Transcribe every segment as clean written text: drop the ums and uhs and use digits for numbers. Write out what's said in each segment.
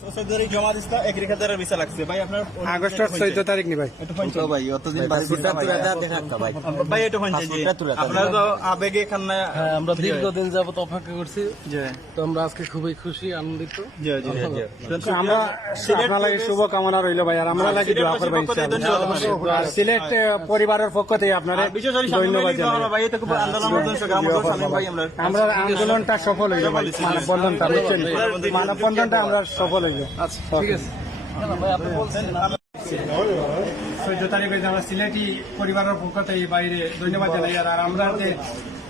জমা দিস্তা এগ্রিকালচারের ভিসা লাগছে ভাই আপনার আগস্টের 14 তারিখ নি ভাই একটু পঞ্চাশ ভাই অতদিন ভাই একটু পঞ্চাশ আপনার তো আবেগে খান্না আমরা দীর্ঘদিন যাবত অপেক্ষা করছি তো আমরা আজকে খুবই খুশি আনন্দিত। আমরা আপনার লাগে শুভকামনা রইল ভাই আর আমরা লাগে দোয়া করবেন ইনশাআল্লাহ। আর সিলেট পরিবারের পক্ষ থেকে আপনারা ধন্যবাদ জানাই ভাই এটা খুব আন্দোলন ভাই আমরা আন্দোলনটা সফল হইল ভাই মানববন্ধনটা বুঝছেন মানববন্ধনটা আমরা সফল হইল। আচ্ছা ঠিক আছে ভাই আপনি বলছেন 14 তারিখে আমরা সিলেটি পরিবারের পক্ষ থেকে বাইরে ধন্যবাদ জানাই আর আমরা যে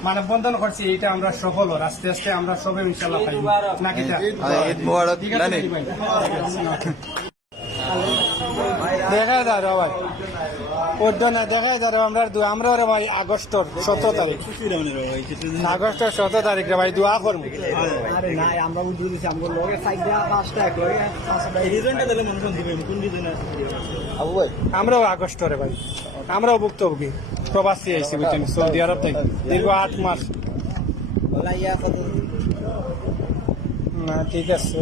মানববন্ধন করছি এটা আমরা সফল হল আস্তে আস্তে আমরা সবাই ইনশাআল্লাহ পাই নাকি দেখাই দাঁড়ো ভাই উদ্যানে দেখাই দাঁড়ো আমরা রে ভাই আগস্টর 17 তারিখ আগস্টের 17 তারিখ রে ভাই দোয়া করবো আমরা উদ্যোগ দিচ্ছি আমার লগে সাইডে পাঁচটা এক লগে রিজনটা দিলে মানুষ দিবে কোন রিজনে আবু ভাই আমরাও আগস্টরে ভাই আমরাও ভুক্তভোগী প্রবাসী আইসি বুঝছেন সৌদি আরব থেকে দীর্ঘ 8 মাস না ঠিক আছে